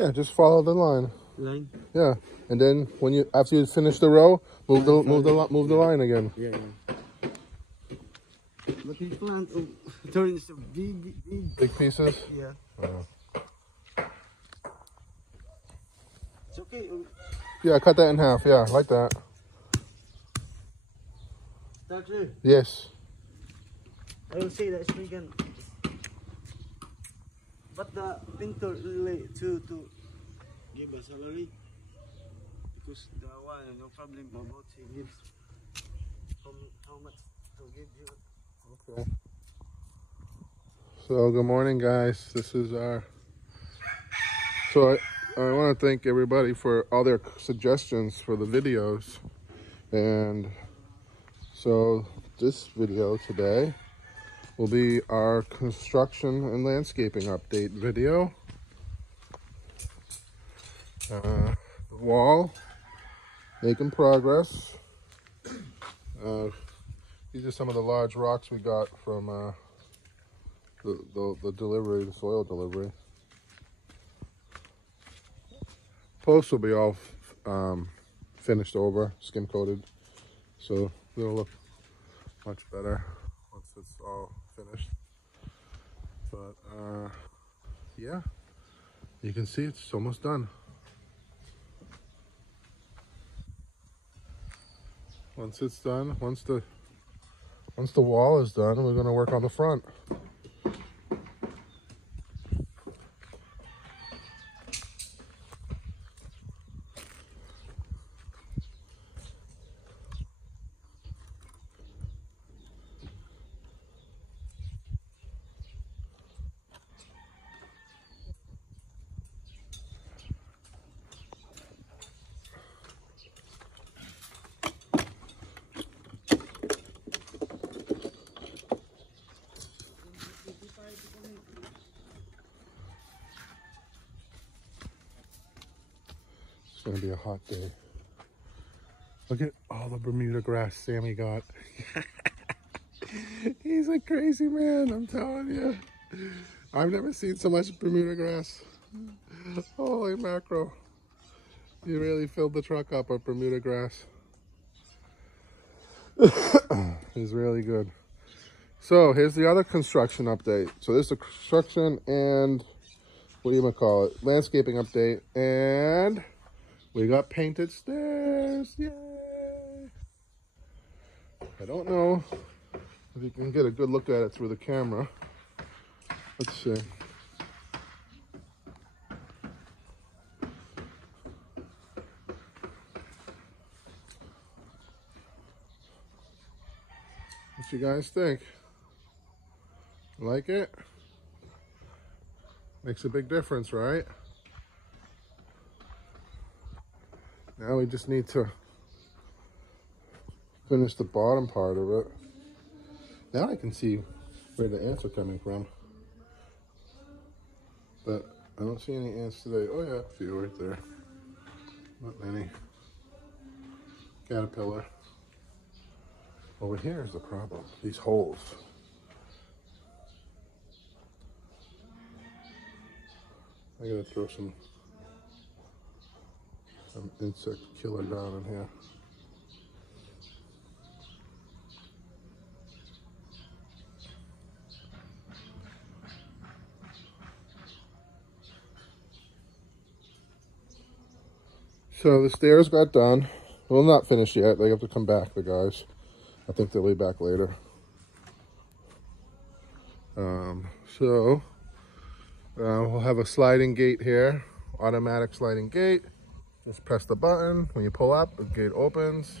Yeah, just follow the line. Line? Yeah, and then after you finish the row, move the line again. Yeah. But he plant turns to Big pieces. Yeah. It's okay. Yeah, cut that in half. Yeah, like that. Doctor, Yes. I will say that again. But the painter to give a salary because the one no problem about he gives how much to give you. Okay. So good morning, guys. This is our. So I want to thank everybody for all their suggestions for the videos, and so this video today will be our construction and landscaping update video. The wall, making progress. These are some of the large rocks we got from the delivery, the soil delivery. Posts will be all finished over, skim coated, so it'll look much better once it's all finished. But yeah, you can see it's almost done. Once it's done, once the wall is done, we're going to work on the front. It's going to be a hot day. Look at all the Bermuda grass Sammy got. He's a crazy man, I'm telling you. I've never seen so much Bermuda grass. Holy mackerel. He really filled the truck up with Bermuda grass. He's really good. So here's the other construction update. So this is the construction and landscaping update. And we got painted stairs. Yay! I don't know if you can get a good look at it through the camera. Let's see. What you guys think? Like it? Makes a big difference, right? Now we just need to finish the bottom part of it. Now I can see where the ants are coming from. But I don't see any ants today. Oh yeah, a few right there. Not many. Caterpillar. Over here is the problem. These holes. I gotta throw some insect killer down in here. So the stairs got done. Well, not finished yet. They have to come back, the guys. I think they'll be back later. We'll have a sliding gate here, automatic sliding gate. Just press the button. When you pull up, the gate opens.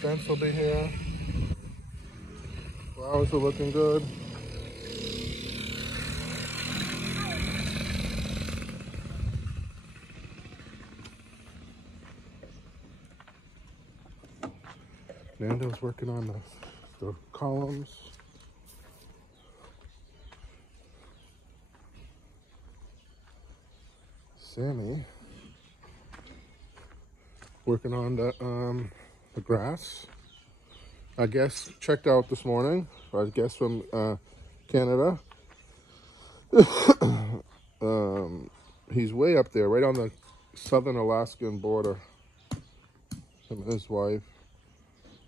Fence will be here. Flowers are looking good. Nando's working on the columns. Sammy working on the grass. I guess checked out this morning. I guess from Canada. He's way up there, right on the southern Alaskan border. Him and his wife.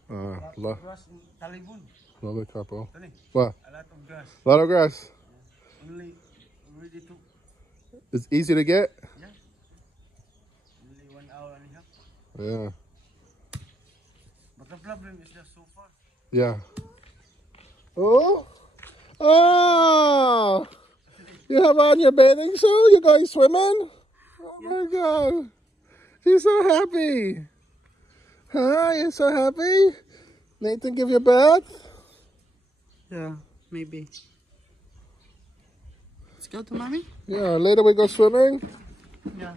Grass in Talibun. Lovely couple. Tony, What? a lot of grass. A lot of grass. Only ready to. It's easy to get? Yeah. Only 1 hour and a half. Yeah. But the problem is just so far. Yeah. Oh! Oh! You have on your bathing suit? You're going swimming? Oh my God. She's so happy. Huh? You're so happy? Nathan give you a bath? Yeah, maybe. Let's go to mommy? Yeah, later we go swimming? Yeah.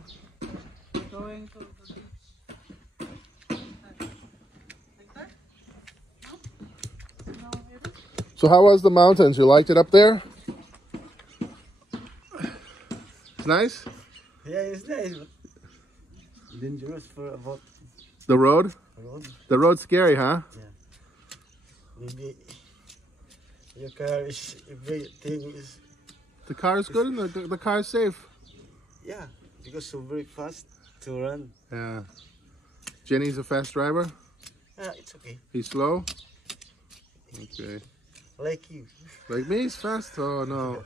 We're going to the beach. Like that? No? No, maybe? So how was the mountains? You liked it up there? It's nice? Yeah, it's nice, but dangerous for about The road? road. The road's scary, huh? Yeah. Maybe your car is everything is The car is good and the car is safe. yeah, because so very fast to run. Yeah. Jenny's a fast driver? Yeah, it's okay. He's slow? Okay. Like you. Like me? He's fast? Oh no.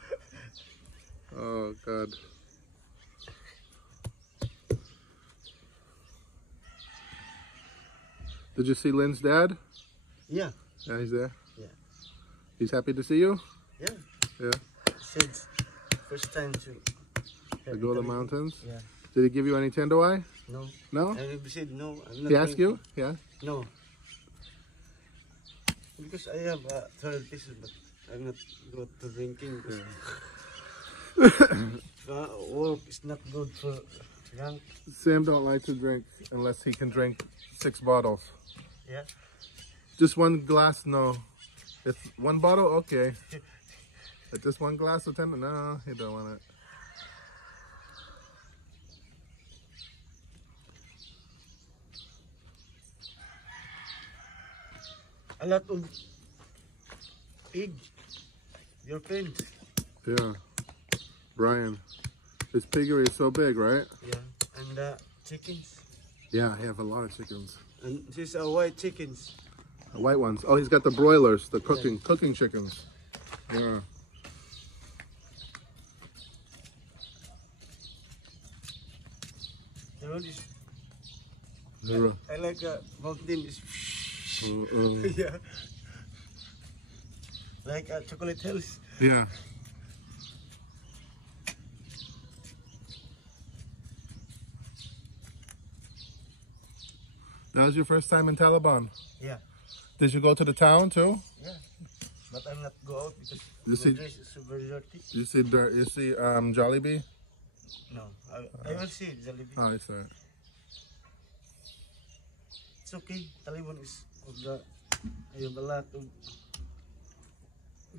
Oh God. Did you see Lynn's dad? Yeah. Yeah, he's there. Yeah. He's happy to see you? Yeah. Yeah. Since first time to To go to the mountains? Yeah. Did he give you any tender eye? No. No? I never said no. I'm not He asked drinking. you? Yeah. No. Because I have 12 pieces, but I'm not good to drinking. Work is not good for drunk. Sam don't like to drink unless he can drink 6 bottles. Yeah. Just one glass, no. If one bottle, okay. But just one glass of tender, no, he don't want it. A lot of pig. Your friends. Yeah. Brian. His piggery is so big, right? Yeah. And chickens. Yeah, I have a lot of chickens. And these are white chickens. The white ones. Oh, he's got the broilers, the cooking chickens. Yeah. The road is. Yeah. I like mountain is. Uh-uh. Yeah. Like chocolate hills. Yeah. That was your first time in Taliban? Yeah. Did you go to the town too? Yeah. But I'm not go out because You see- the dress is super dirty. You see Jollibee? No. I will see Jollibee. Oh, I saw it. It's okay. Taliban is of the. I have a lot of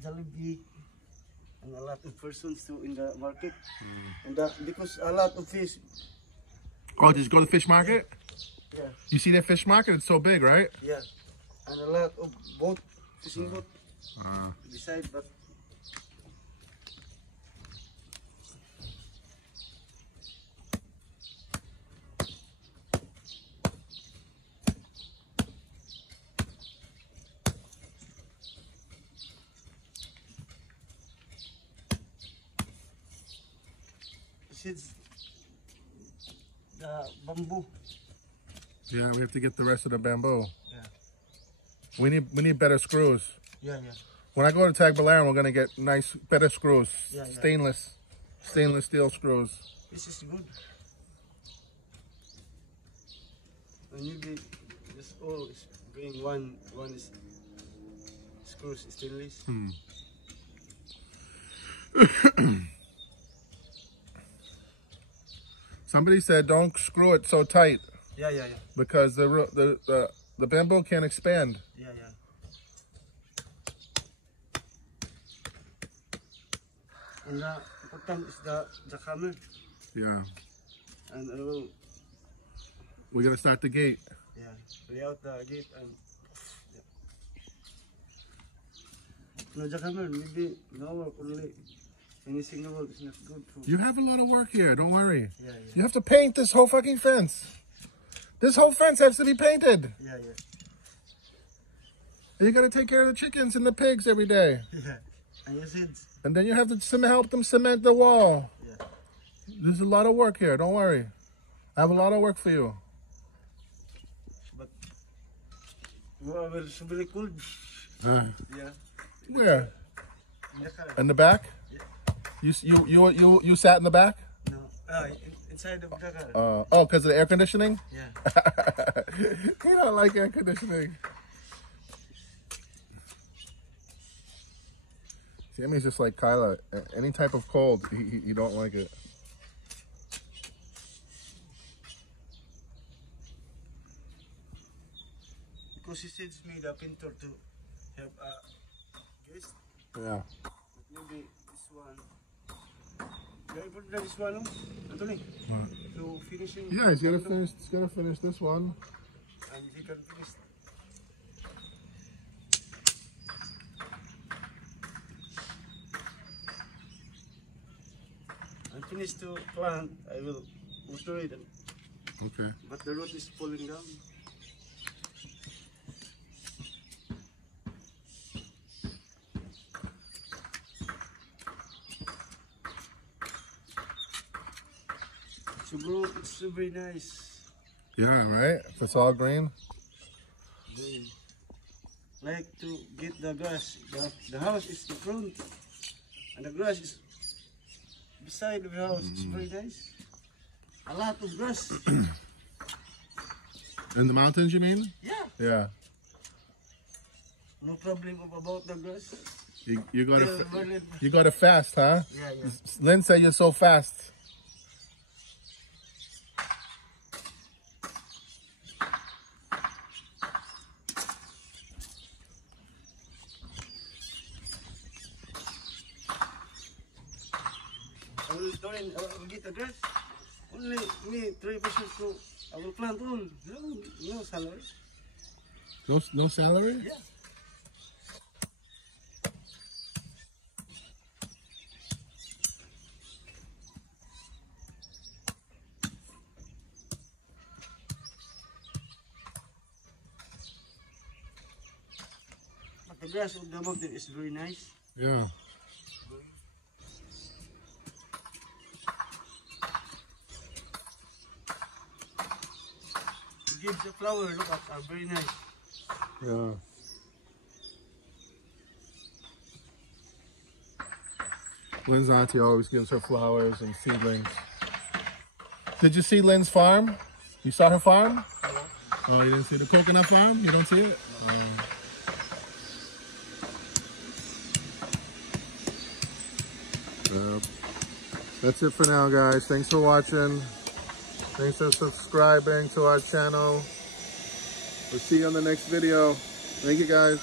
Jollibee and a lot of persons too in the market. And because a lot of fish. Oh, did you go to the fish market? Yeah. You see that fish market? It's so big, right? Yeah. And a lot of boat, fishing boat Uh, beside, but this is the bamboo. yeah, we have to get the rest of the bamboo. Yeah. We need better screws. Yeah, yeah. When I go to Tagbilaran, we're gonna get nice, better screws. Yeah, yeah. Stainless steel screws. This is good. And maybe this all is bring one is screws stainless. Somebody said don't screw it so tight Yeah, yeah, yeah. because the bamboo can expand. Yeah, yeah. And the important is the camera. Yeah. And I will We gotta start the gate. lay out the gate and no the camera maybe no work only finishing the work is not good for... You have a lot of work here. Don't worry. Yeah, yeah. You have to paint this whole fucking fence. This whole fence has to be painted. Yeah, yeah. And you got to take care of the chickens and the pigs every day. Yeah. And your seeds. And then you have to help them cement the wall. Yeah. There's a lot of work here. Don't worry. I have a lot of work for you. But you are very cold. Yeah. In Where? the car. In the back? Yeah. You sat in the back? No. Inside of the car. Oh, because of the air conditioning? Yeah. You don't like air conditioning. Sammy's just like Kyla. Any type of cold, he don't like it. Because he sends me the painter to have a guest. Yeah. Maybe this one. Yeah, I put this one, Anthony. To finishing. Yeah, he's gotta finish this one. And he can finish. And finish to plant, I will water it. Okay. But the root is falling down. So bro, it's very nice. Yeah, right? If it's all green. Very. Like to get the grass. The house is in front. And the grass is beside the house. It's very nice. A lot of grass. In the mountains, you mean? Yeah. Yeah. No problem about the grass. You gotta fast, huh? Yeah, yeah. Lynn said you're so fast. I will get the grass. Only me 3% to I will plant all. No salary. No salary? Yeah. But the grass of the mountain is very nice. Yeah. It gives the flower, look at, are very nice. Yeah. Lynn's auntie always gives her flowers and seedlings. Did you see Lynn's farm? You saw her farm? Oh, you didn't see the coconut farm? You don't see it? That's it for now, guys. Thanks for watching. Thanks for subscribing to our channel. We'll see you on the next video. Thank you, guys.